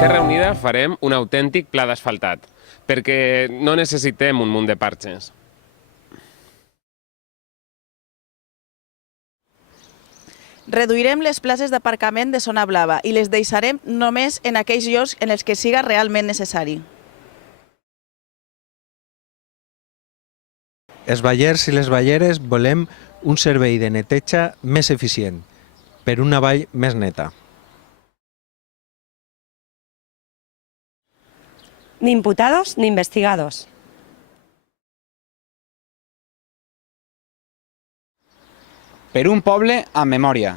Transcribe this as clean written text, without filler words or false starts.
Esquerra Unida farem un autèntic pla d'asfaltat, perquè no necessitem un munt de parxes. Reduirem les places d'aparcament de zona blava i les deixarem només en aquells llocs en els que siga realment necessari. Els ballers i les balleres volem un servei de neteja més eficient, per una vall més neta. Ni imputados ni investigados. Per un poble amb memòria.